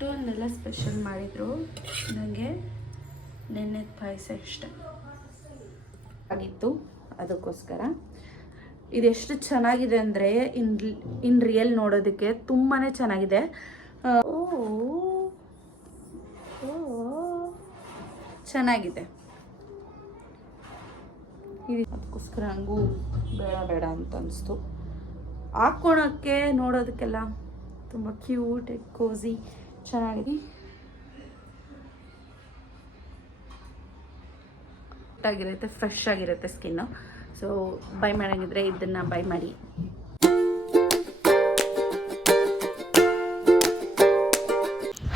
ಇಷ್ಟೊಂದೆಲ್ಲ ಸ್ಪೆಷಲ್ ಮಾಡಿದರು. ನನಗೆ ನೆನ್ನೆ ಪಾಯಸ ಇಷ್ಟ ಆಗಿತ್ತು, ಅದಕ್ಕೋಸ್ಕರ. ಇದೆಷ್ಟು ಚೆನ್ನಾಗಿದೆ ಅಂದರೆ ಇನ್ ರಿಯಲ್ ನೋಡೋದಕ್ಕೆ ತುಂಬಾ ಚೆನ್ನಾಗಿದೆ. ಚೆನ್ನಾಗಿದೆ. ಅದಕ್ಕೋಸ್ಕರ ನನಗೂ ಬೇಡ ಅಂತ ಅನಿಸ್ತು. ಹಾಕ್ಕೊಳಕ್ಕೆ ನೋಡೋದಕ್ಕೆಲ್ಲ ತುಂಬ ಕ್ಯೂಟ್, ಕೋಸಿ, ಚೆನ್ನಾಗಿದೆ. ಆಗಿರುತ್ತೆ, ಫ್ರೆಶ್ ಆಗಿರುತ್ತೆ ಸ್ಕಿನ್ನು. ಸೊ ಬೈ ಮಾಡೋಂಗಿದ್ರೆ ಇದನ್ನು ಬೈ ಮಾಡಿ.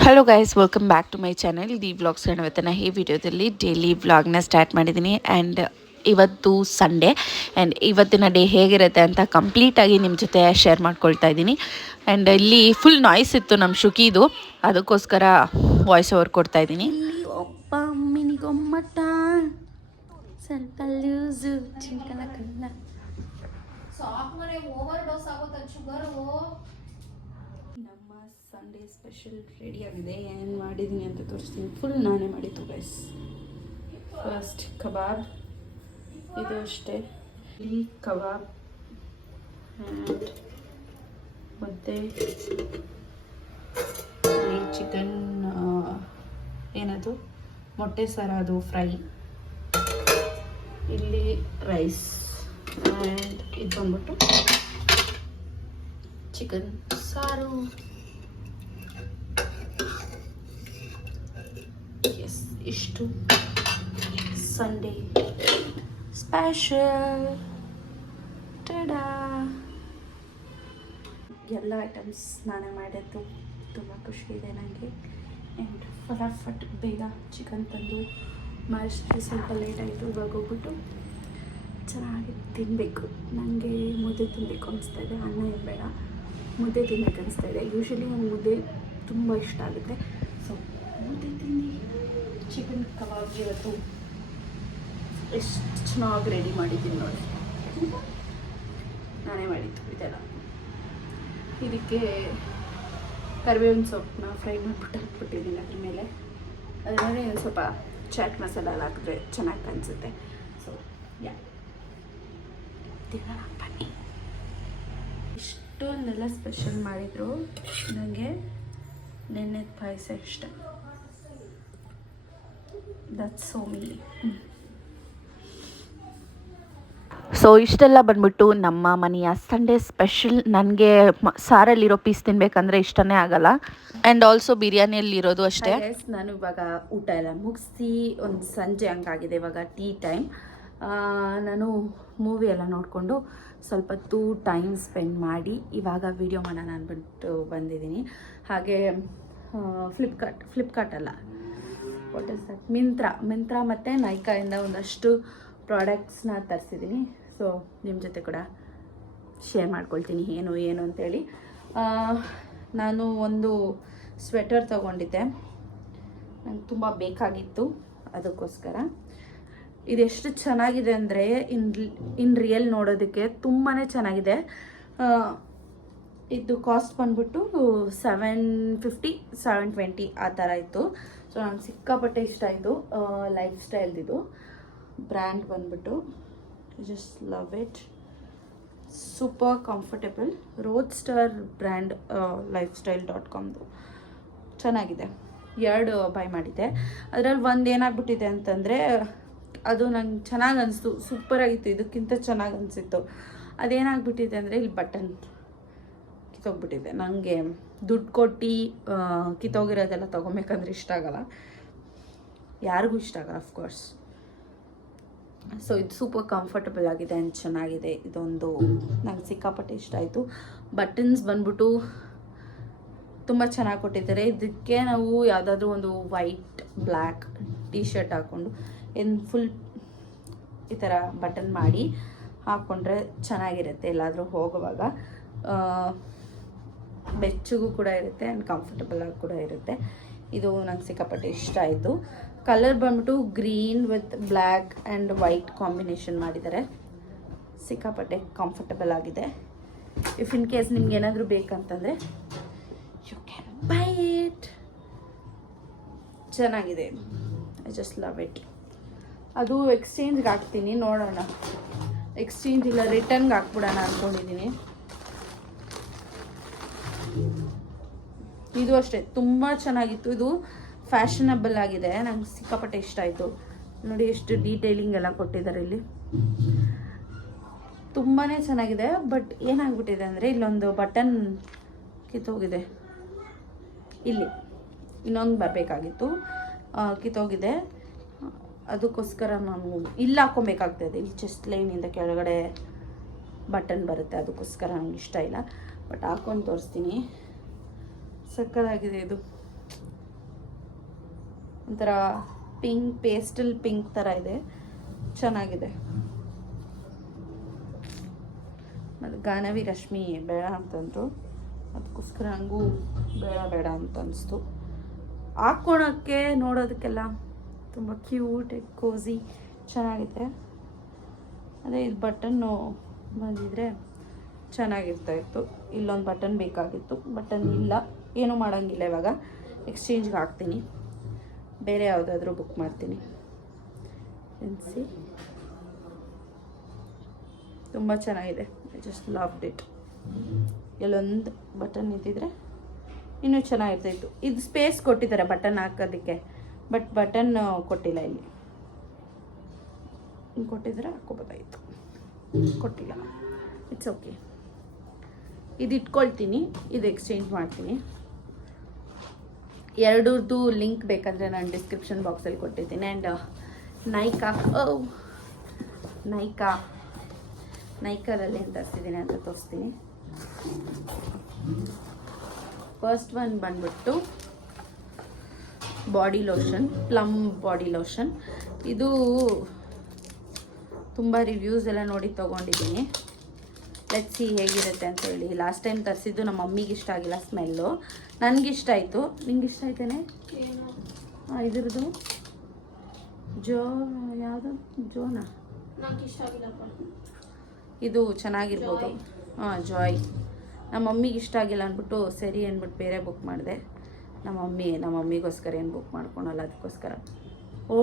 Hello guys, welcome back to my channel the vlogs. ಇವತ್ತಿನ ಈ ವಿಡಿಯೋದಲ್ಲಿ ಡೈಲಿ ವ್ಲಾಗ್ನ ಸ್ಟಾರ್ಟ್ ಮಾಡಿದ್ದೀನಿ. ಆ್ಯಂಡ್ ಇವತ್ತು ಸಂಡೇ. ಆ್ಯಂಡ್ ಇವತ್ತಿನ ಡೇ ಹೇಗಿರುತ್ತೆ ಅಂತ ಕಂಪ್ಲೀಟಾಗಿ ನಿಮ್ಮ ಜೊತೆ ಶೇರ್ ಮಾಡ್ಕೊಳ್ತಾ ಇದ್ದೀನಿ. ಆ್ಯಂಡ್ ಇಲ್ಲಿ ಫುಲ್ ನಾಯ್ಸ್ ಇತ್ತು ನಮ್ಮ ಶುಕಿದು, ಅದಕ್ಕೋಸ್ಕರ ವಾಯ್ಸ್ ಓವರ್ ಕೊಡ್ತಾ ಇದ್ದೀನಿ. ಒಬ್ಬ ಮಿನಿಗೊಮ್ಮಟ ಸ್ವಲ್ಪ ಲೂಸು ಚಿಂಕಲಕಲ್ಲ. ನಮ್ಮ ಸಂಡೇ ಸ್ಪೆಷಲ್ ರೆಡಿ ಆಗಿದೆ. ಏನು ಮಾಡಿದ್ದೀನಿ ಅಂತ ತೋರಿಸ್ತೀನಿ. ಫುಲ್ ನಾನೇ ಮಾಡಿದ್ದು ಗೈಸ್. ಫಸ್ಟ್ ಕಬಾಬ್, ಇದು ಅಷ್ಟೇ, ಇಲ್ಲಿ ಕಬಾಬ್ ಆ್ಯಂಡ್ ಮತ್ತು ಚಿಕನ್, ಏನದು ಮೊಟ್ಟೆ ಸಾರು, ಅದು ಫ್ರೈ. ಇಲ್ಲಿ ರೈಸ್ ಆ್ಯಂಡ್ ಇದು ಬಂದ್ಬಿಟ್ಟು ಚಿಕನ್ ಸಾರು. ಎಸ್, ಇಷ್ಟು ಸಂಡೇ ಸ್ಪೆಷಲ್. ಟಡಾ! ಎಲ್ಲ ಐಟಮ್ಸ್ ನಾನೇ ಮಾಡಿದ್ದು, ತುಂಬ ಖುಷಿ ಇದೆ ನನಗೆ. ಆ್ಯಂಡ್ ಫಟಾಫಟ್ ಬೇಗ ಚಿಕನ್ ತಂದು ಮಾಡಿಸಿ ಸ್ವಲ್ಪ ಲೇಟ್ ಆಯಿತು. ಇವಾಗ ಹೋಗ್ಬಿಟ್ಟು ಚೆನ್ನಾಗಿ ತಿನ್ನಬೇಕು. ನನಗೆ ಮುದ್ದೆ ತಿನ್ನಬೇಕು ಅನಿಸ್ತಾ ಇದೆ. ಅನ್ನ ಏನು ಬೇಡ, ಮುದ್ದೆ ತಿನ್ನಬೇಕು ಅನಿಸ್ತಾ ಇದೆ. ಯೂಶ್ವಲಿ ನನಗೆ ಮುದ್ದೆ ತುಂಬ ಇಷ್ಟ ಆಗುತ್ತೆ. ಸೊ ಮುದ್ದೆ ತಿಂದು ಚಿಕನ್ ಕಬಾಬ್ ಇವತ್ತು ಎಷ್ಟು ಚೆನ್ನಾಗಿ ರೆಡಿ ಮಾಡಿದ್ದೀನಿ ನೋಡಿ. ನಾನೇ ಮಾಡಿದ್ದು ಇದೆಲ್ಲ. ಇದಕ್ಕೆ ಕರಿಬೇವಿನ ಸೊಪ್ಪನ್ನ ಫ್ರೈ ಮಾಡಿಬಿಟ್ಟು ಹಾಕ್ಬಿಟ್ಟಿದ್ದೀನಿ ಅದ್ರ ಮೇಲೆ. ಅದ್ರ ಮೇಲೆ ಒಂದು ಸ್ವಲ್ಪ ಚಾಟ್ ಮಸಾಲ ಎಲ್ಲ ಹಾಕಿದ್ರೆ ಚೆನ್ನಾಗಿ ಕಾಣಿಸುತ್ತೆ. ಸೊ ಯಾ, ಬನ್ನಿ. ಇಷ್ಟೊಂದೆಲ್ಲ ಸ್ಪೆಷಲ್ ಮಾಡಿದರು. ನನಗೆ ನೆನ್ನೆ ಪಾಯಸ ಇಷ್ಟ. That's so me. ಸೊ ಇಷ್ಟೆಲ್ಲ ಬಂದ್ಬಿಟ್ಟು ನಮ್ಮ ಮನೆಯ ಸಂಡೇ ಸ್ಪೆಷಲ್. ನನಗೆ ಸಾರಲ್ಲಿರೋ ಪೀಸ್ ತಿನ್ನಬೇಕಂದ್ರೆ ಇಷ್ಟನೇ ಆಗಲ್ಲ. ಆ್ಯಂಡ್ ಆಲ್ಸೋ ಬಿರಿಯಾನಿಯಲ್ಲಿರೋದು ಅಷ್ಟೇ. ನಾನು ಇವಾಗ ಊಟ ಎಲ್ಲ ಮುಗಿಸಿ ಒಂದು ಸಂಜೆ ಹಂಗಾಗಿದೆ. ಇವಾಗ ಟೀ ಟೈಮ್. ನಾನು ಮೂವಿ ಎಲ್ಲ ನೋಡಿಕೊಂಡು ಸ್ವಲ್ಪ ಹೊತ್ತು ಟೈಮ್ ಸ್ಪೆಂಡ್ ಮಾಡಿ ಇವಾಗ ವೀಡಿಯೋ ಮಾಡೋಣ ಅಂದ್ಬಿಟ್ಟು ಬಂದಿದ್ದೀನಿ. ಹಾಗೆ ಫ್ಲಿಪ್ಕಾರ್ಟ್ ಅಲ್ಲ, ವಾಟ್ ಇಸ್ ದಟ್, ಮಿಂತ್ರಾ ಮತ್ತು ನೈಕಾಯಿಂದ ಒಂದಷ್ಟು ಪ್ರಾಡಕ್ಟ್ಸ್ನ ತರಿಸಿದ್ದೀನಿ. ಸೊ ನಿಮ್ಮ ಜೊತೆ ಕೂಡ ಶೇರ್ ಮಾಡ್ಕೊಳ್ತೀನಿ ಏನು ಅಂತೇಳಿ. ನಾನು ಒಂದು ಸ್ವೆಟರ್ ತೊಗೊಂಡಿದ್ದೆ, ನಂಗೆ ತುಂಬ ಬೇಕಾಗಿತ್ತು, ಅದಕ್ಕೋಸ್ಕರ. ಇದೆಷ್ಟು ಚೆನ್ನಾಗಿದೆ ಅಂದರೆ ಇನ್ ರಿಯಲ್ ನೋಡೋದಕ್ಕೆ ತುಂಬಾ ಚೆನ್ನಾಗಿದೆ. ಇದು ಕಾಸ್ಟ್ ಬಂದ್ಬಿಟ್ಟು $750, $720 ಆ ಥರ ಇತ್ತು. ಸೊ ನಂಗೆ ಸಿಕ್ಕಾಪಟ್ಟೆ ಇಷ್ಟ ಆಯಿತು. ಲೈಫ್ ಸ್ಟೈಲ್ದಿದು ಬ್ರ್ಯಾಂಡ್ ಬಂದ್ಬಿಟ್ಟು, just love it. Super comfortable. Roadster brand, lifestyle.comದು ಚೆನ್ನಾಗಿದೆ. 2 ಬೈ ಮಾಡಿದ್ದೆ. ಅದರಲ್ಲಿ ಒಂದು ಏನಾಗ್ಬಿಟ್ಟಿದೆ ಅಂತಂದರೆ, ಅದು ನಂಗೆ ಚೆನ್ನಾಗಿ ಅನಿಸ್ತು, ಸೂಪರಾಗಿತ್ತು, ಇದಕ್ಕಿಂತ ಚೆನ್ನಾಗಿ ಅನಿಸಿತ್ತು. ಅದೇನಾಗ್ಬಿಟ್ಟಿದೆ ಅಂದರೆ ಇಲ್ಲಿ ಬಟನ್ ಕಿತ್ತೋಗ್ಬಿಟ್ಟಿದೆ. ನನಗೆ ದುಡ್ಡು ಕೊಟ್ಟು ಕಿತ್ತೋಗಿರೋದೆಲ್ಲ ತೊಗೊಬೇಕಂದ್ರೆ ಇಷ್ಟ ಆಗಲ್ಲ, ಯಾರಿಗೂ ಇಷ್ಟ ಆಗಲ್ಲ ಅಫ್ಕೋರ್ಸ್. ಸೊ ಇದು ಸೂಪರ್ ಕಂಫರ್ಟಬಲ್ ಆಗಿದೆ ಆ್ಯಂಡ್ ಚೆನ್ನಾಗಿದೆ. ಇದೊಂದು ನಂಗೆ ಸಿಕ್ಕಾಪಟ್ಟೆ ಇಷ್ಟ ಆಯಿತು. ಬಟನ್ಸ್ ಬಂದ್ಬಿಟ್ಟು ತುಂಬ ಚೆನ್ನಾಗಿ ಕೊಟ್ಟಿದ್ದಾರೆ. ಇದಕ್ಕೆ ನಾವು ಯಾವುದಾದ್ರೂ ಒಂದು ವೈಟ್ ಬ್ಲ್ಯಾಕ್ ಟೀ ಶರ್ಟ್ ಹಾಕ್ಕೊಂಡು ಫುಲ್ ಈ ಥರ ಬಟನ್ ಮಾಡಿ ಹಾಕ್ಕೊಂಡ್ರೆ ಚೆನ್ನಾಗಿರುತ್ತೆ. ಎಲ್ಲಾದರೂ ಹೋಗುವಾಗ ಬೆಚ್ಚಗೂ ಕೂಡ ಇರುತ್ತೆ ಆ್ಯಂಡ್ ಕಂಫರ್ಟಬಲ್ ಆಗಿ ಕೂಡ ಇರುತ್ತೆ. ಇದು ನಂಗೆ ಸಿಕ್ಕಾಪಟ್ಟೆ ಇಷ್ಟ ಆಯಿತು. ಕಲರ್ ಬಂದ್ಬಿಟ್ಟು green with black and white combination ಮಾಡಿದ್ದಾರೆ. ಸಿಕ್ಕಾಪಟ್ಟೆ ಕಂಫರ್ಟಬಲ್ ಆಗಿದೆ. ಇಫ್ ಇನ್ ಕೇಸ್ ನಿಮ್ಗೆ ಏನಾದರೂ ಬೇಕಂತಂದರೆ ಯು ಕ್ಯಾನ್ ಬೈ ಇಟ್. ಚೆನ್ನಾಗಿದೆ. I just love it. ಅದು ಎಕ್ಸ್ಚೇಂಜ್ಗೆ ಹಾಕ್ತೀನಿ, ನೋಡೋಣ. ಎಕ್ಸ್ಚೇಂಜ್ ಇಲ್ಲ ರಿಟರ್ನ್ಗೆ ಹಾಕ್ಬಿಡೋಣ ಅಂದ್ಕೊಂಡಿದ್ದೀನಿ. ಇದು ಅಷ್ಟೇ ತುಂಬ ಚೆನ್ನಾಗಿತ್ತು. ಇದು ಫ್ಯಾಷನಬಲ್ ಆಗಿದೆ, ನಂಗೆ ಸಿಕ್ಕಾಪಟ್ಟೆ ಇಷ್ಟ ಆಯಿತು. ನೋಡಿ ಎಷ್ಟು ಡೀಟೇಲಿಂಗ್ ಎಲ್ಲ ಕೊಟ್ಟಿದ್ದಾರೆ ಇಲ್ಲಿ, ತುಂಬಾ ಚೆನ್ನಾಗಿದೆ. ಬಟ್ ಏನಾಗ್ಬಿಟ್ಟಿದೆ ಅಂದರೆ ಇಲ್ಲೊಂದು ಬಟನ್ ಕಿತ್ತೋಗಿದೆ, ಇಲ್ಲಿ ಇನ್ನೊಂದು ಬರಬೇಕಾಗಿತ್ತು, ಕಿತ್ತೋಗಿದೆ. ಅದಕ್ಕೋಸ್ಕರ ನಾನು ಇಲ್ಲಿ ಹಾಕ್ಕೊಬೇಕಾಗ್ತದೆ. ಇಲ್ಲಿ ಚೆಸ್ಟ್ ಲೈನಿಂದ ಕೆಳಗಡೆ ಬಟನ್ ಬರುತ್ತೆ, ಅದಕ್ಕೋಸ್ಕರ ನನಗೆ ಇಷ್ಟ ಇಲ್ಲ. ಬಟ್ ಹಾಕ್ಕೊಂಡು ತೋರಿಸ್ತೀನಿ. ಸಕ್ಕತ್ತಾಗಿದೆ. ಇದು ಒಂಥರ ಪಿಂಕ್, ಪೇಸ್ಟಲ್ ಪಿಂಕ್ ಥರ ಇದೆ, ಚೆನ್ನಾಗಿದೆ. ಮತ್ತು ಗಾನವಿ ರಶ್ಮಿ ಬೇಡ ಅಂತಂದರು, ಅದಕ್ಕೋಸ್ಕರ ನನಗೂ ಬೇಡ ಅಂತ ಅನಿಸ್ತು. ಹಾಕ್ಕೊಳಕ್ಕೆ ನೋಡೋದಕ್ಕೆಲ್ಲ ತುಂಬ ಕ್ಯೂಟ್, ಕೋಝಿ, ಚೆನ್ನಾಗಿದೆ. ಅದೇ ಇದು ಬಟನ್ನು ಬಂದಿದ್ರೆ ಚೆನ್ನಾಗಿರ್ತಾಯಿತ್ತು. ಇಲ್ಲೊಂದು ಬಟನ್ ಬೇಕಾಗಿತ್ತು, ಬಟನ್ ಇಲ್ಲ, ಏನೂ ಮಾಡೋಂಗಿಲ್ಲ. ಇವಾಗ ಎಕ್ಸ್ಚೇಂಜ್ಗೆ ಹಾಕ್ತೀನಿ, ಬೇರೆ ಯಾವುದಾದ್ರೂ ಬುಕ್ ಮಾಡ್ತೀನಿ. ಎನ್ಸಿ ತುಂಬ ಚೆನ್ನಾಗಿದೆ. I just loved it. ಎಲ್ಲೊಂದು ಬಟನ್ ಇದ್ದಿದ್ರೆ ಇನ್ನೂ ಚೆನ್ನಾಗಿರ್ತಾಯಿತ್ತು. ಇದು ಸ್ಪೇಸ್ ಕೊಟ್ಟಿದ್ದಾರೆ ಬಟನ್ ಹಾಕೋದಕ್ಕೆ, ಬಟ್ ಬಟನ್ ಕೊಟ್ಟಿಲ್ಲ. ಇಲ್ಲಿ ಹಿಂಗೆ ಕೊಟ್ಟಿದ್ರೆ ಹಾಕ್ಕೋಬೋದಾಯಿತು, ಕೊಟ್ಟಿಲ್ಲ. It's okay. ಇದು ಇಟ್ಕೊಳ್ತೀನಿ, ಇದು ಎಕ್ಸ್ಚೇಂಜ್ ಮಾಡ್ತೀನಿ. ಎರಡರದ್ದು ಲಿಂಕ್ ಬೇಕಂದರೆ ನಾನು ಡಿಸ್ಕ್ರಿಪ್ಷನ್ ಬಾಕ್ಸಲ್ಲಿ ಕೊಟ್ಟಿರ್ತೀನಿ. ಆ್ಯಂಡ್ ನೈಕಾದಲ್ಲಿ ಏನು ತರಿಸಿದ್ದೀನಿ ಅಂತ ತೋರಿಸ್ತೀನಿ. ಫಸ್ಟ್ ಒನ್ ಬಂದ್ಬಿಟ್ಟು body lotion, plum body lotion. ಇದು ತುಂಬ ರಿವ್ಯೂಸ್ ಎಲ್ಲ ನೋಡಿ ತೊಗೊಂಡಿದ್ದೀನಿ. ಲೆಟ್ಸ್ ಸಿ ಹೇಗಿರುತ್ತೆ ಅಂತೇಳಿ. ಲಾಸ್ಟ್ ಟೈಮ್ ತರಿಸಿದ್ದು ನಮ್ಮ ಮಮ್ಮಿಗೆ ಇಷ್ಟ ಆಗಿಲ್ಲ ಸ್ಮೆಲ್ಲು, ನನಗಿಷ್ಟ ಆಯಿತು. ನಿಂಗೆ ಇಷ್ಟ ಆಯ್ತಾನೆ? ಇದ್ರದ್ದು ಯಾವುದು ಜೋನಾ? ನನಗೆ ಇಷ್ಟ ಆಗಿಲ್ಲಪ್ಪ. ಇದು ಚೆನ್ನಾಗಿರ್ಬೋದು. ಜಾಯ್. ನಮ್ಮ ಮಮ್ಮಿಗೆ ಇಷ್ಟ ಆಗಿಲ್ಲ ಅಂದ್ಬಿಟ್ಟು ಸರಿ ಅಂದ್ಬಿಟ್ಟು ಬೇರೆ ಬುಕ್ ಮಾಡಿದೆ. ನಮ್ಮ ಮಮ್ಮಿಗೋಸ್ಕರ ಏನು ಬುಕ್ ಮಾಡ್ಕೊಳಲ್ಲ, ಅದಕ್ಕೋಸ್ಕರ. ಓ,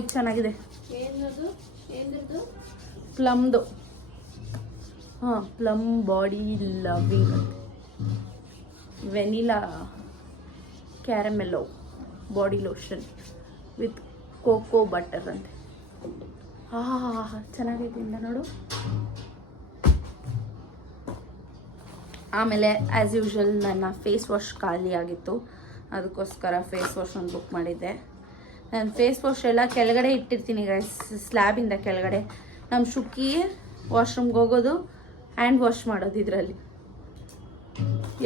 ಇದು ಚೆನ್ನಾಗಿದೆ. ಪ್ಲಮ್ದು. ಪ್ಲಮ್ ಬಾಡಿ ಲವಿಂಗ್ ಅಂತ, ವೆನಿಲಾ ಕ್ಯಾರಮೆಲ್ಲೋ body lotion with cocoa butter ಅಂತೆ. ಚೆನ್ನಾಗೈತೆ ಇಂದ ನೋಡು. ಆಮೇಲೆ ಆ್ಯಸ್ ಯೂಶ್ವಲ್ ನನ್ನ ಫೇಸ್ ವಾಶ್ ಖಾಲಿ ಆಗಿತ್ತು, ಅದಕ್ಕೋಸ್ಕರ ಫೇಸ್ ವಾಶ್ ಒಂದು ಬುಕ್ ಮಾಡಿದ್ದೆ. ನಾನು ಫೇಸ್ ವಾಶ್ ಎಲ್ಲ ಕೆಳಗಡೆ ಇಟ್ಟಿರ್ತೀನಿ ಗೈಸ್, ಸ್ಲ್ಯಾಬಿಂದ ಕೆಳಗಡೆ. ನಮ್ಮ ಶುಕ್ಕಿ ವಾಶ್ರೂಮ್ಗೆ ಹೋಗೋದು, ಹ್ಯಾಂಡ್ ವಾಶ್ ಮಾಡೋದು, ಇದರಲ್ಲಿ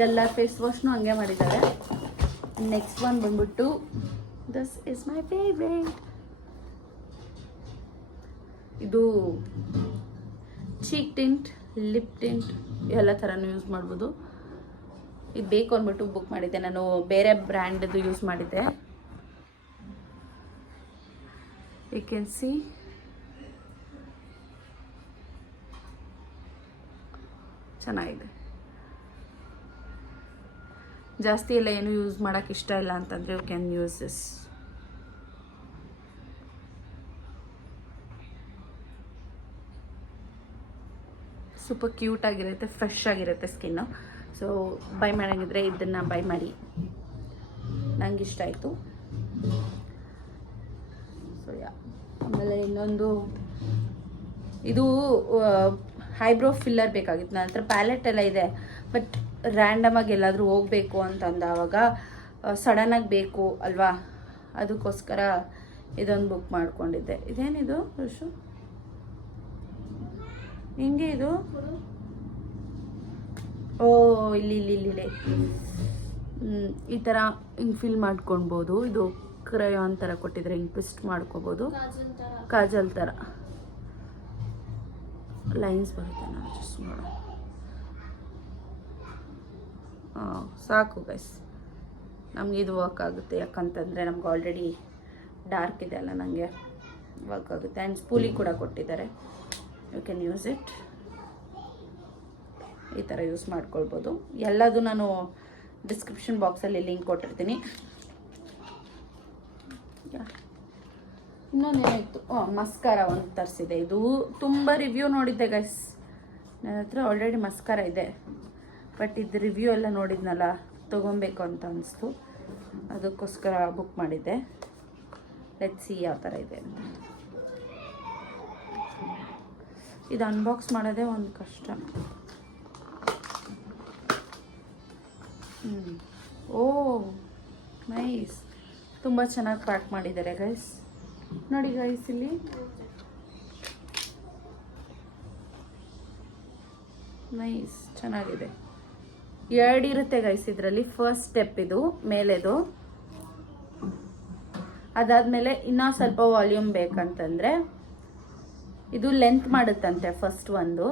ಎಲ್ಲ ಫೇಸ್ ವಾಶ್ನೂ ಹಂಗೆ ಮಾಡಿದ್ದಾರೆ. ನೆಕ್ಸ್ಟ್ ಒನ್ ಬಂದ್ಬಿಟ್ಟು ದಿಸ್ ಇಸ್ ಮೈ ಫೇವ್ರೇಟ್. ಇದು ಚೀಕ್ ಟಿಂಟ್, ಲಿಪ್ ಟಿಂಟ್ ಎಲ್ಲ ಥರನೂ ಯೂಸ್ ಮಾಡ್ಬೋದು. ಇದು ಬೇಕು ಅಂದ್ಬಿಟ್ಟು ಬುಕ್ ಮಾಡಿದ್ದೆ. ನಾನು ಬೇರೆ ಬ್ರ್ಯಾಂಡದು ಯೂಸ್ ಮಾಡಿದ್ದೆ. ಯು ಕ್ಯಾನ್ ಸಿ ಚೆನ್ನಾಗಿದೆ. ಜಾಸ್ತಿ ಎಲ್ಲ ಏನು ಯೂಸ್ ಮಾಡೋಕ್ಕೆ ಇಷ್ಟ ಇಲ್ಲ ಅಂತಂದರೆ you can use this. Super cute ಆಗಿರುತ್ತೆ, ಫ್ರೆಶ್ ಆಗಿರುತ್ತೆ ಸ್ಕಿನ್ನು. ಸೊ ಬೈ ಮಾಡೋಂಗಿದ್ರೆ ಇದನ್ನು ಬೈ ಮಾಡಿ, ನಂಗೆ ಇಷ್ಟ ಆಯಿತು. ಸೊ ಆಮೇಲೆ ಇನ್ನೊಂದು, ಇದು ಐಬ್ರೋ ಫಿಲ್ಲರ್ ಬೇಕಾಗಿತ್ತು. ನನ್ನ ಹತ್ರ ಪ್ಯಾಲೆಟ್ ಎಲ್ಲ ಇದೆ, ಬಟ್ ರ್ಯಾಂಡಮಾಗಿ ಎಲ್ಲಾದರೂ ಹೋಗಬೇಕು ಅಂತಂದಾಗ ಸಡನ್ನಾಗಿ ಬೇಕು ಅಲ್ವಾ, ಅದಕ್ಕೋಸ್ಕರ ಇದೊಂದು ಬುಕ್ ಮಾಡ್ಕೊಂಡಿದ್ದೆ. ಇದೇನಿದು ಋಷು, ಹೆಂಗೆ ಇದು? ಓ, ಇಲ್ಲಿ ಈ ಥರ ಹಿಂಗೆ ಫಿಲ್ ಮಾಡ್ಕೊಳ್ಬೋದು. ಇದು ಕ್ರಯಾನ್ ಥರ ಕೊಟ್ಟಿದ್ರೆ ಹಿಂಗೆ ಟ್ವಿಸ್ಟ್ ಮಾಡ್ಕೋಬೋದು, ಕಾಜಲ್ ಥರ ಲೈನ್ಸ್ ಬರುತ್ತೆ. ನಾನು ಜಸ್ಟ್ ನೋಡೋಣ. ಸಾಕು ಗೈಸ್, ನಮಗೆ ಇದು ವರ್ಕ್ ಆಗುತ್ತೆ. ಯಾಕಂತಂದರೆ ನಮ್ಗೆ ಆಲ್ರೆಡಿ ಡಾರ್ಕ್ ಇದೆ ಅಲ್ಲ, ನನಗೆ ವರ್ಕ್ ಆಗುತ್ತೆ. ಆ್ಯಂಡ್ ಸ್ಪೂಲಿ ಕೂಡ ಕೊಟ್ಟಿದ್ದಾರೆ, ಯು ಕ್ಯಾನ್ ಯೂಸ್ ಇಟ್. ಈ ಥರ ಯೂಸ್ ಮಾಡ್ಕೊಳ್ಬೋದು. ಎಲ್ಲದು ನಾನು ಡಿಸ್ಕ್ರಿಪ್ಷನ್ ಬಾಕ್ಸಲ್ಲಿ ಲಿಂಕ್ ಕೊಟ್ಟಿರ್ತೀನಿ. ಇನ್ನೊಂದೇನಾಯಿತು ಮಸ್ಕಾರ ಒಂದು ತರಿಸಿದೆ. ಇದು ತುಂಬ ರಿವ್ಯೂ ನೋಡಿದ್ದೆ ಗೈಸ್. ನನ್ನ ಹತ್ರ ಆಲ್ರೆಡಿ ಮಸ್ಕಾರ ಇದೆ, ಬಟ್ ಇದು ರಿವ್ಯೂ ಎಲ್ಲ ನೋಡಿದ್ನಲ್ಲ, ತೊಗೊಬೇಕು ಅಂತ ಅನಿಸ್ತು, ಅದಕ್ಕೋಸ್ಕರ ಬುಕ್ ಮಾಡಿದ್ದೆ. ಲೆಟ್ಸ್ ಸಿ ಯಾವ ಥರ ಇದೆ ಅಂತ. ಇದು ಅನ್ಬಾಕ್ಸ್ ಮಾಡೋದೇ ಒಂದು ಕಷ್ಟ. ಓ ನೈಸ್, ತುಂಬ ಚೆನ್ನಾಗಿ ಪ್ಯಾಕ್ ಮಾಡಿದ್ದಾರೆ ಗೈಸ್. ನೋಡಿ ಗೈಸ್, ಇಲ್ಲಿ ನೈಸ್ ಚೆನ್ನಾಗಿದೆ. 2 ಇರುತ್ತೆ ಗೈಸ್ ಇದರಲ್ಲಿ. ಫಸ್ಟ್ ಸ್ಟೆಪ್ ಇದು ಮೇಲೆದು, ಅದಾದಮೇಲೆ ಇನ್ನೂ ಸ್ವಲ್ಪ ವಾಲ್ಯೂಮ್ ಬೇಕಂತಂದರೆ ಇದು ಲೆಂತ್ ಮಾಡುತ್ತಂತೆ ಫಸ್ಟ್ ಒಂದು,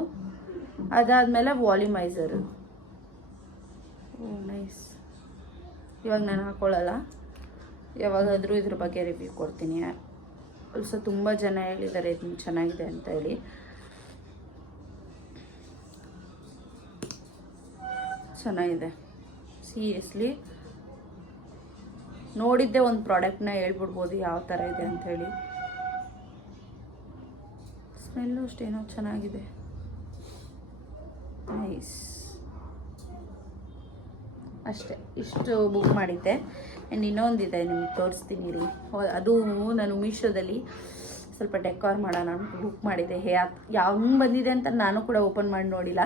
ಅದಾದಮೇಲೆ ವಾಲ್ಯೂಮೈಸರು. ಓ ನೈಸ್. ಇವಾಗ ನಾನು ಹಾಕೊಳ್ಳಲ್ಲ, ಯಾವಾಗಾದರೂ ಇದ್ರ ಬಗ್ಗೆ ರಿವ್ಯೂ ಕೊಡ್ತೀನಿ. ಆಲ್ಸೋ ತುಂಬ ಜನ ಹೇಳಿದ್ದಾರೆ ಇದು ಚೆನ್ನಾಗಿದೆ ಅಂತ ಹೇಳಿ. ಚೆನ್ನಾಗಿದೆ ಸೀರಿಯಸ್ಲಿ. ನೋಡಿದ್ದೆ ಒಂದು ಪ್ರಾಡಕ್ಟ್ನ ಹೇಳ್ಬಿಡ್ಬೋದು ಯಾವ ಥರ ಇದೆ ಅಂಥೇಳಿ. ಸ್ಮೆಲ್ಲು ಅಷ್ಟೇನೋ ಚೆನ್ನಾಗಿದೆ. ನೈಸ್. ಅಷ್ಟೇ, ಇಷ್ಟು ಬುಕ್ ಮಾಡಿದ್ದೆ. ಆ್ಯಂಡ್ ಇನ್ನೊಂದಿದೆ ನಿಮ್ಗೆ ತೋರಿಸ್ತೀನಿ ರೀ. ಅದು ನಾನು ಮೀಶೋದಲ್ಲಿ ಸ್ವಲ್ಪ ಡೆಕೋರ್ ಮಾಡೋಣ ಬುಕ್ ಮಾಡಿದ್ದೆ. ಯಾವ ಬಂದಿದೆ ಅಂತ ನಾನು ಕೂಡ ಓಪನ್ ಮಾಡಿ ನೋಡಿಲ್ಲ.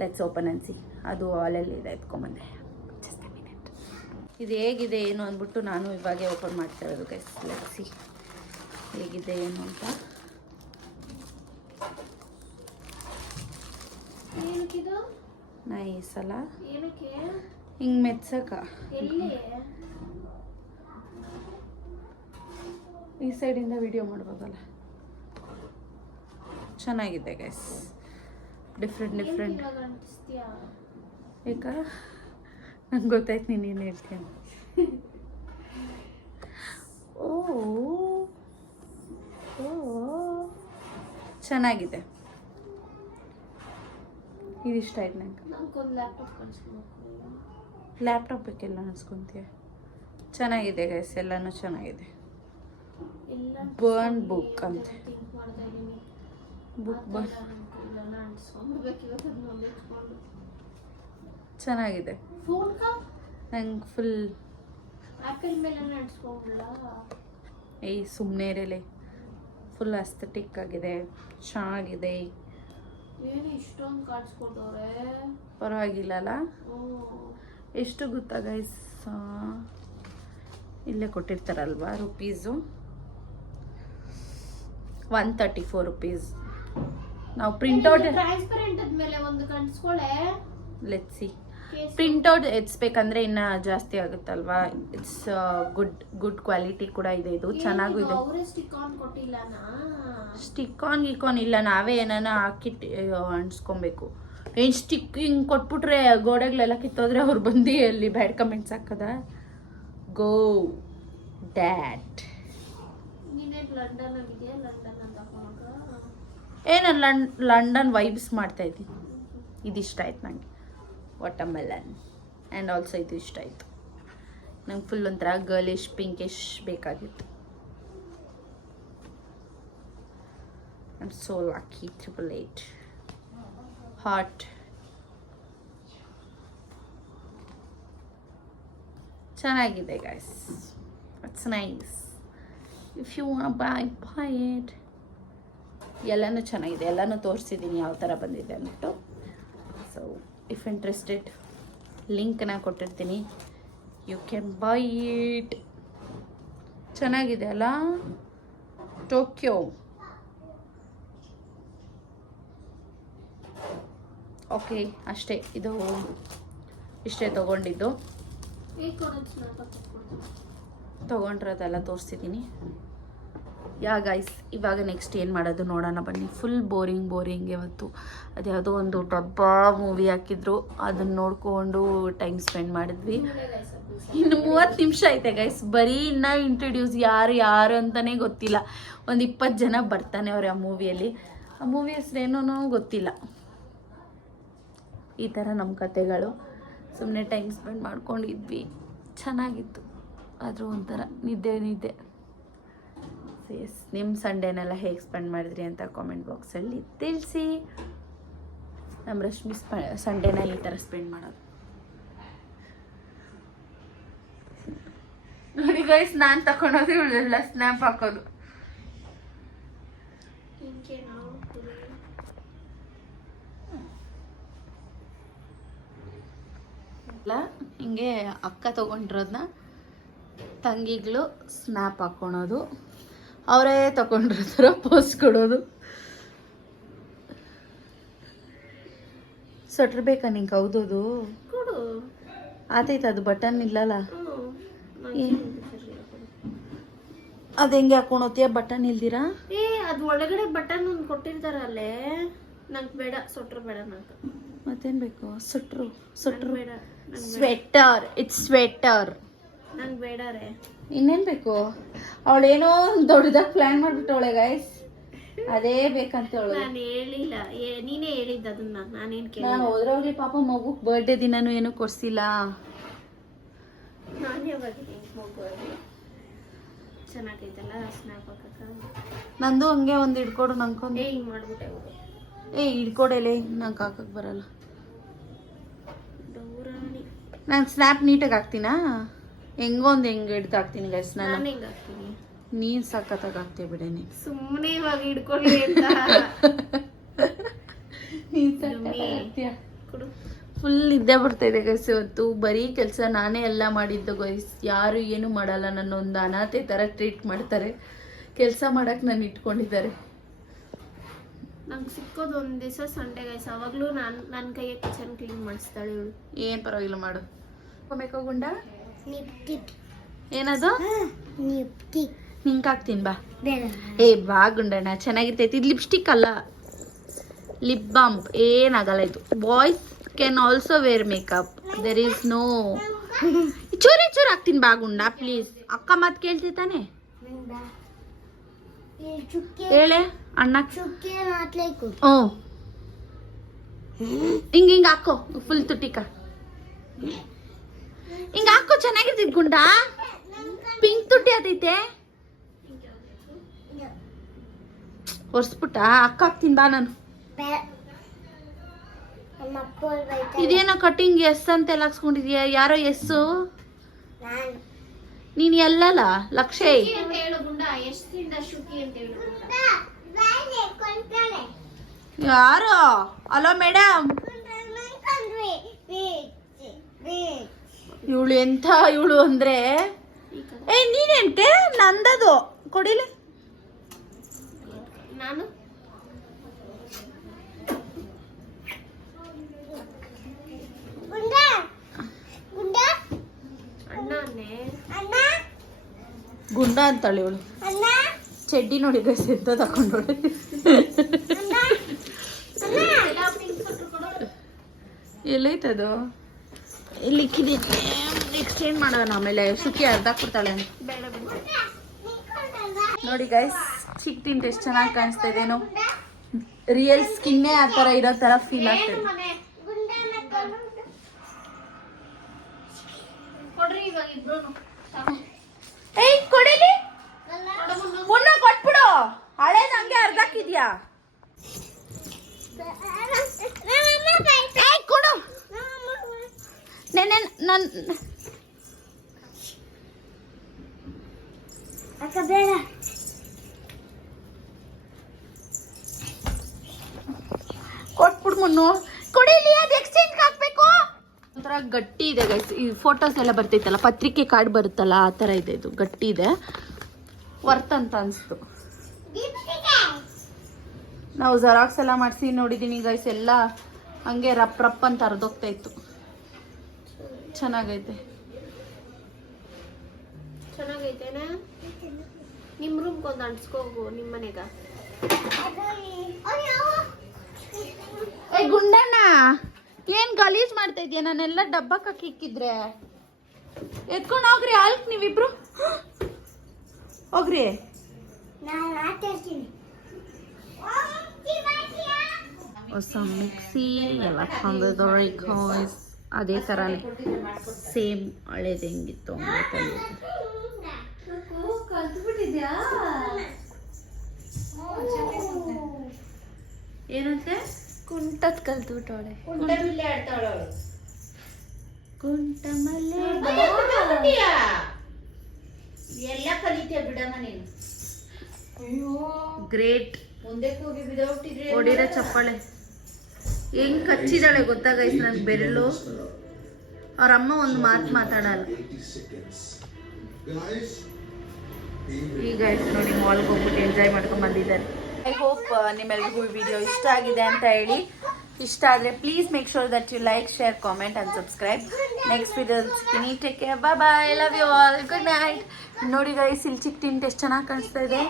ಲೆಟ್ಸ್ ಓಪನ್ ಅನ್ಸಿ. ಅದು ಅಲ್ಲೆಲ್ಲಿದೆ ಎತ್ಕೊಂಬಂದೆ. ಇದು ಹೇಗಿದೆ ಏನು ಅಂದ್ಬಿಟ್ಟು ನಾನು ಇವಾಗೆ ಓಪನ್ ಮಾಡ್ತಾ ಇರೋದು ಗೈಸ್. ಲೆಟ್ಸ್ ಸಿ ಹೇಗಿದೆ ಏನು ಅಂತ. ನೈಸ್ ಅಲ್ಲ, ಹಿಂಗೆ ಮೆಚ್ಚಕ. ಈ ಸೈಡಿಂದ ವಿಡಿಯೋ ಮಾಡ್ಬೋದಲ್ಲ. ಚೆನ್ನಾಗಿದೆ ಗೈಸ್, ಡಿಫ್ರೆಂಟ್. ಯಾಕ ನಂಗೆ ಗೊತ್ತಾಯ್ತು ನೀನೇನು ಹೇಳ್ತೀನಿ. ಓ ಚೆನ್ನಾಗಿದೆ. ಇದಿಷ್ಟ ಆಯ್ತು ನಂಗೆ. ಲ್ಯಾಪ್ಟಾಪ್ ಬೇಕೆಲ್ಲ ಅನ್ಸ್ಕೊಂತೀಯ. ಚೆನ್ನಾಗಿದೆ ಗೈಸ್, ಎಲ್ಲನೂ ಚೆನ್ನಾಗಿದೆ. ಬರ್ನ್ ಬುಕ್ ಅಂತ ಬುಕ್ ಚೆನ್ನಾಗಿದೆ. ನಂಗೆ ಫುಲ್ ಸುಮ್ಮನೆ ಇರಲಿ. ಫುಲ್ ಅಸ್ಥೆಟಿಕ್ ಆಗಿದೆ, ಚೆನ್ನಾಗಿದೆ. ಪರವಾಗಿಲ್ಲ ಅಲ್ಲ. ಎಷ್ಟು ಗೊತ್ತಾ ಗೈಸ್, ಇಲ್ಲೇ ಕೊಟ್ಟಿರ್ತಾರಲ್ವಾ ರುಪೀಸು, 134 ರೂಪೀಸ್. ನಾವು ಪ್ರಿಂಟ್ಔಟ್ ಲೆಟ್ಸ್ ಸಿ ಪ್ರಿಂಟ್ಔಟ್ ಎತ್ಸ್ಬೇಕಂದ್ರೆ ಇನ್ನು ಜಾಸ್ತಿ ಆಗುತ್ತಲ್ವಾ. ಇಟ್ಸ್ ಗುಡ್ ಕ್ವಾಲಿಟಿ ಕೂಡ ಇದೆ. ಇದು ಚೆನ್ನಾಗೂ ಇದೆ. ಸ್ಟಿಕ್ ಆನ್ ಗಿಕಾನ್ ಇಲ್ಲ, ನಾವೇ ಏನಾನ ಹಾಕಿಟ್ಟು ಅಂಟಿಸ್ಕೊಬೇಕು. ಏನು ಸ್ಟಿಕ್ ಹಿಂಗೆ ಕೊಟ್ಬಿಟ್ರೆ ಗೋಡೆಗಳೆಲ್ಲ ಕಿತ್ತೋದ್ರೆ ಅವ್ರು ಬಂದು ಅಲ್ಲಿ ಬ್ಯಾಡ್ ಕಮೆಂಟ್ಸ್ ಹಾಕದ. ಗೋ ಡ್ಯಾಟ್. ನಾನು ಲಂಡನ್ ವೈಬ್ಸ್ ಮಾಡ್ತಾ ಇದ್ದೀನಿ. ಇದಿಷ್ಟ ಆಯ್ತು ನನಗೆ, ವಾಟರ್ಮೆಲನ್. ಆ್ಯಂಡ್ ಆಲ್ಸೋ ಇದು ಇಷ್ಟ ಆಯಿತು ನಂಗೆ. ಫುಲ್ ಒಂಥರ ಗರ್ಲಿಶ್ ಪಿಂಕಿಶ್ ಬೇಕಾಗಿತ್ತು. I am so lucky. 888 hot. ಚೆನ್ನಾಗಿದೆ guys, it's nice. If you want buy it. ಎಲ್ಲನೂ ಚೆನ್ನಾಗಿದೆ, ಎಲ್ಲನೂ ತೋರಿಸಿದ್ದೀನಿ ಯಾವ ಥರ ಬಂದಿದೆ ಅಂದ್ಬಿಟ್ಟು. ಸೊ ಇಫ್ ಇಂಟ್ರೆಸ್ಟೆಡ್ ಲಿಂಕ್ನ ಕೊಟ್ಟಿರ್ತೀನಿ, ಯು ಕ್ಯಾನ್ ಬೈ ಇಟ್. ಚೆನ್ನಾಗಿದೆ ಅಲ್ಲ. ಟೋಕ್ಯೋ. ಓಕೆ ಅಷ್ಟೇ, ಇದು ಇಷ್ಟೇ ತೊಗೊಂಡಿದ್ದು. ತೊಗೊಂಡಿರೋದೆಲ್ಲ ತೋರಿಸಿದ್ದೀನಿ. ಯಾ ಗೈಸ್, ಇವಾಗ ನೆಕ್ಸ್ಟ್ ಏನು ಮಾಡೋದು ನೋಡೋಣ ಬನ್ನಿ. ಫುಲ್ ಬೋರಿಂಗ್ ಇವತ್ತು. ಅದ್ಯಾವುದೋ ಒಂದು ಡಬ್ಬ ಮೂವಿ ಹಾಕಿದ್ರು, ಅದನ್ನು ನೋಡಿಕೊಂಡು ಟೈಮ್ ಸ್ಪೆಂಡ್ ಮಾಡಿದ್ವಿ. ಇನ್ನು 30 ನಿಮಿಷ ಐತೆ ಗೈಸ್. ಬರೀ ಇನ್ನೂ ಇಂಟ್ರೊಡ್ಯೂಸ್ ಯಾರು ಅಂತಲೇ ಗೊತ್ತಿಲ್ಲ. ಒಂದು 20 ಜನ ಬರ್ತಾನೆ ಅವ್ರು ಆ ಮೂವಿಯಲ್ಲಿ. ಆ ಮೂವಿ ಹೆಸ್ರೇನೂ ಗೊತ್ತಿಲ್ಲ. ಈ ಥರ ನಮ್ಮ ಕತೆಗಳು. ಸುಮ್ಮನೆ ಟೈಮ್ ಸ್ಪೆಂಡ್ ಮಾಡ್ಕೊಂಡಿದ್ವಿ, ಚೆನ್ನಾಗಿತ್ತು. ಆದರೂ ಒಂಥರ ನಿದ್ದೆ. ಎಸ್, ನಿಮ್ಮ ಸಂಡೇನೆಲ್ಲ ಹೇಗೆ ಸ್ಪೆಂಡ್ ಮಾಡಿದ್ರಿ ಅಂತ ಕಾಮೆಂಟ್ ಬಾಕ್ಸಲ್ಲಿ ತಿಳಿಸಿ. ನಮ್ಮ ರಶ್ಮಿ ಸಂಡೇನ ಈ ಥರ ಸ್ಪೆಂಡ್ ಮಾಡೋದು ನೋಡಿ ಗೈಸ್. ನಾನು ತಗೊಂಡೋದು ಇವಳೆಲ್ಲ ಸ್ನ್ಯಾಪ್ ಹಾಕೋದು. ಹಿಂಗೆ ಅಕ್ಕ ತಗೊಂಡಿರೋದನ್ನ ತಂಗಿಗಳು ಸ್ನ್ಯಾಪ್ ಹಾಕೊಳೋದು, ಅವರೇ ತಗೊಂಡಿರೋ ಥರ ಪೋಸ್ಟ್ ಕೊಡೋದು. ಸ್ವೆಟ್ರ್ ಬೇಕಾ ನಿಂಗೆ? ಹೌದದು ಆತೈತೆ, ಅದು ಬಟನ್ ಇಲ್ಲಲ್ಲ. ಅದು ಹೆಂಗೆ ಹಾಕೊಳತ್ತೀಯ ಬಟನ್ ಇಲ್ದಿರಾ? ಅದು ಒಳಗಡೆ ಬಟನ್ ಒಂದು ಕೊಟ್ಟಿರ್ತಾರಲ್ಲೇ. ನಂಗೆ ಬೇಡ, ಸ್ವೆಟ್ರ್ ಬೇಡ ನಂಗೆ. ಮತ್ತೇನು ಬೇಕು? ಸ್ವೆಟ್ರ್ ಬೇಡ. Sweater, it's sweater. ನಂಗೆ ಬೇಡ ರೇ. ಇನ್ನೇನು ಬೇಕು? ಅವಳೇನೋ ದೊಡ್ಡದಾಗಿ ಪ್ಲ್ಯಾನ್ ಮಾಡಿಬಿಟ್ಟವಳೆ ಗೈಸ್, ಅದೇ ಬೇಕಂತವಳು. ನಾನು ಹೇಳಿಲ್ಲ, ನೀನೇ ಹೇಳಿದ್ದು ಅದನ್ನ. ನಾನೇನು ಕೇಳಿ ನಾನು ಹೋದ್ರೋಗ್ಲಿ ಪಾಪ ಮಗುಗೆ ಬರ್ಡೇ ದಿನನೂ ಏನೂ ಕೊಡ್ಸಿಲ್ಲ. ನಾನು ಯಾವಾಗ ಮಗು ಚೆನ್ನಾಗೈತಲ್ಲ ಸ್ನ್ಯಾಪ್ ಹಾಕಕ್ಕ. ನಂದು ಹಂಗೆ ಒಂದು ಹಿಡ್ಕೊಡು ನಂಗೊಂದು. ಹಿಂಗೆ ಮಾಡ್ಬಿಟ್ಟೆ. ಹಿಡ್ಕೊಡೇಲೆ, ನಂಗೆ ಹಾಕಕ್ಕೆ ಬರಲ್ಲ. ನಾನು ಸ್ನ್ಯಾಪ್ ನೀಟಾಗಿ ಹಾಕ್ತೀನಾ? ಹೆಂಗೆ ಹಿಡ್ದು ಹಾಕ್ತೀನಿ ಗೈಸ್ ನಾನು. ಹೆಂಗೆ ಹಾಕ್ತೀನಿ? ನೀನು ಸಖತ್ತಾಗಿ ಹಾಕ್ತೀಯ ಬಿಡೇನಿ. ಸುಮ್ಮನೆ ಇವಾಗ ಹಿಡ್ಕೊಳ್ಳಿ ಅಂತ. ಫುಲ್ ನಿದ್ದೆ ಬರ್ತಾ ಇದೆ ಗೈಸ್ ಇವತ್ತು. ಬರೀ ಕೆಲಸ ನಾನೇ ಎಲ್ಲ ಮಾಡಿದ್ದು ಗೈಸ್. ಯಾರು ಏನು ಮಾಡಲ್ಲ, ನನ್ನ ಒಂದು ಅನಾಥೆ ಥರ ಟ್ರೀಟ್ ಮಾಡ್ತಾರೆ. ಕೆಲಸ ಮಾಡಕ್ಕೆ ನಾನು ಇಟ್ಕೊಂಡಿದ್ದಾರೆ. ನಂಗೆ ಸಿಕ್ಕೋದು ಒಂದು ದಿವಸ ಸಂಡೇ ಗೈಸ್. ಅವಾಗಲೂ ನನ್ನ ಕೈಗೆ ಕಿಚನ್ ಕ್ಲೀನ್ ಮಾಡಿಸ್ತಾಳೆ ಇವಳು. ಏನು ಪರವಾಗಿಲ್ಲ ಮಾಡು. ಬೇಕೋ ಗುಂಡ? ಏನದು? ನಿಂಗೆ ಹಾಕ್ತೀನಿ ಬಾ. ಬಾ ಗುಂಡಣ್ಣ, ಚೆನ್ನಾಗಿರ್ತೈತಿ. ಇದು ಲಿಪ್ಸ್ಟಿಕ್ ಅಲ್ಲ, ಲಿಪ್ ಬಾಮ್. ಏನಾಗಲ್ಲ ಇದು. Boys can also wear makeup, there is no. ಚೂರು ಹಾಕ್ತೀನಿ ಬಾ ಗುಂಡ ಪ್ಲೀಸ್. ಅಕ್ಕ ಮಾತು ಕೇಳ್ತಿ ತಾನೆ? ಹೇಳೆ ಅಣ್ಣ. ಹ್ಞೂ, ಹಿಂಗೆ ಹಾಕೋ ಫುಲ್ ತುಟಿಕ. ಹಿಂಗೆ ಹಾಕೋ, ಚೆನ್ನಾಗಿರ್ತೈತಿ ಗುಂಡ. ಪಿಂಕ್ ತುಟಿ ಆತೈತೆ. ಒರ್ಸ್ಬಿಟ್ಟ? ಅಕ್ಕ ಹಾಕ್ತೀನಿ ಬಾ ನಾನು. ಇದೇನೋ ಕಟಿಂಗ್ ಎಸ್ ಅಂತೆಲ್ಲ ಹಾಕ್ಸ್ಕೊಂಡಿದ್ಯಾ? ಯಾರೋ ಎಸ್ಸು? ನೀನು ಎಲ್ಲಲ್ಲ ಲಕ್ಷೇ. ಯಾರೋ? ಹಲೋ ಮೇಡಮ್, ಇವಳು ಎಂಥ ಇವಳು ಅಂದ್ರೆ. ನೀನೇನ್ಕೆ ನಂದದು ಕೊಡಿಲಿ. ನಾನು ಗುಂಡ ಅಂತಾಳೆ ಇವಳು. ಚಡ್ಡಿ ನೋಡಿ ಗೈಸ್ ಎಂತ ತಕೊಂಡೋಳೆ. ಎಲ್ಲೈತದು? ಇಲ್ಲಿಕ್ಕಿದೆ. ಎಕ್ಸ್ಚೇಂಜ್ ಮಾಡೋಣ ಆಮೇಲೆ. ಸುಖಿ ಅರ್ಧ ಕೊಡ್ತಾಳೆ ನೋಡಿ ಗೈಸ್. ಚಿಕ್ಕ ತಿಂಟ್ ಎಷ್ಟು ಚೆನ್ನಾಗಿ ಕಾಣಿಸ್ತಾ ಇದೇನೋ. ರಿಯಲ್ ಸ್ಕಿನ್ನೇ ಆ ಥರ ಇರೋ ಥರ ಫೀಲ್ ಆಗ್ತದೆ. ಕೊಡಿಲಿ ಮುನ್ನ ಕೊಟ್ಬಿಡು. ಹಳೇದು ಹಂಗೆ ಅರ್ಧಕ್ಕಿದ್ಯಾ? ಕೊಡು. ನೆನೆ ನನ್ ಕೊಟ್ಬಿಡು ಮುನ್ನು. ಕೊಡಿಲಿ, ಅದು ಎಕ್ಸ್ಚೇಂಜ್ ಹಾಕ್ಬೇಕು. ಒಂಥರ ಗಟ್ಟಿ ಇದೆ ಗೈಸ್. ಈ ಫೋಟೋಸ್ ಎಲ್ಲ ಬರ್ತೈತಲ್ಲ, ಪತ್ರಿಕೆ ಕಾರ್ಡ್ ಬರುತ್ತಲ್ಲ, ಆ ಥರ ಇದೆ. ಇದು ಗಟ್ಟಿ ಇದೆ, ವರ್ತ್ ಅಂತ ಅನಿಸ್ತು. ನಾವು ಜೆರಾಕ್ಸ್ ಎಲ್ಲ ಮಾಡಿಸಿ ನೋಡಿದ್ದೀನಿ ಗೈಸ್. ಎಲ್ಲ ಹಂಗೆ ರಪ್ ರಪ್ ಅಂತ ಅರ್ಧೋಗ್ತಾ ಇತ್ತು. ಚೆನ್ನಾಗೈತೆ. ಚೆನ್ನಾಗೈತೇನಾ? ನಿಮ್ಮ ರೂಮ್ಗೆ ಒಂದು ಅಂಟಿಸ್ಕೋಗು, ನಿಮ್ಮ ಮನೆಗ. ಗುಂಡಣ್ಣ, ಏನ್ ಗಲೀಜ್ ಮಾಡ್ತಾ ಇದೀಯ? ನಾನೆಲ್ಲ ಡಬ್ಬಕ್ಕೆ ಹಾಕಿಕ್ಕಿದ್ರೆ ಎತ್ಕೊಂಡು ಹೋಗ್ರಿ. ಆಲ್ಕ್ ನೀವಿಬ್ರು ಹೋಗ್ರಿ. ಹೊಸ ಮಿಕ್ಸಿ ಎಲ್ಲ ತಂದಿದ್ದಾರೆ ಗಾಯ್ಸ್. ಅದೇ ಥರ ಸೇಮ್ ಹಳೇದು ಹೆಂಗಿತ್ತು ಹಂಗೆ ತಂದಿದ್ದು. ಏನಂತೆ ಕುಂಟದ್ ಕಲ್ತ್ಬಿಟ್ಟವಳೆ. ಕುಂಟ ಮಲ್ಲೆ ಎಲ್ಲ ಕಲಿತೀಯ ಬಿಡಮ್ಮ ನೀನು. ಗ್ರೇಟ್. ಮುಂದೆ ಹೋಗಿ ಬಿಡೋಟ್ಟಿದ್ರೆ ಹೊಡಿರೋ ಚಪ್ಪಾಳೆ ಹೆಂಗ್ ಕಚ್ಚಿದಾಳೆ ಗೊತ್ತಾ ಗೈಸ್ ನನ್ ಬೆರಳು. ಅವ್ರ ಅಮ್ಮ ಒಂದು ಮಾತು ಮಾತಾಡಲ್ಲ. ಈಗ ನೋಡಿ ಮಾಲ್ಗೆ ಹೋಗ್ಬಿಟ್ಟು ಎಂಜಾಯ್ ಮಾಡ್ಕೊಂಡ್ ಬಂದಿದ್ದಾರೆ. ಐ ಹೋಪ್ ನಿಮ್ಮೆಲ್ರಿಗೂ ಈ ವಿಡಿಯೋ ಇಷ್ಟ ಆಗಿದೆ ಅಂತ ಹೇಳಿ. ಇಷ್ಟ ಆದರೆ please make sure that you like, share, comment and subscribe. Next ವಿಡಿಯೋದಲ್ಲಿ ಸಿಗ್ತೀನಿ. Take care, bye bye, love you all, good night. ನೋಡಿ ಗೈಸ್ ಇಲ್ಲಿ ಚಿಕ್ಕ ಟಿಂಟ್ ಎಷ್ಟು ಚೆನ್ನಾಗಿ ಕಾಣಿಸ್ತಾ ಇದೆ.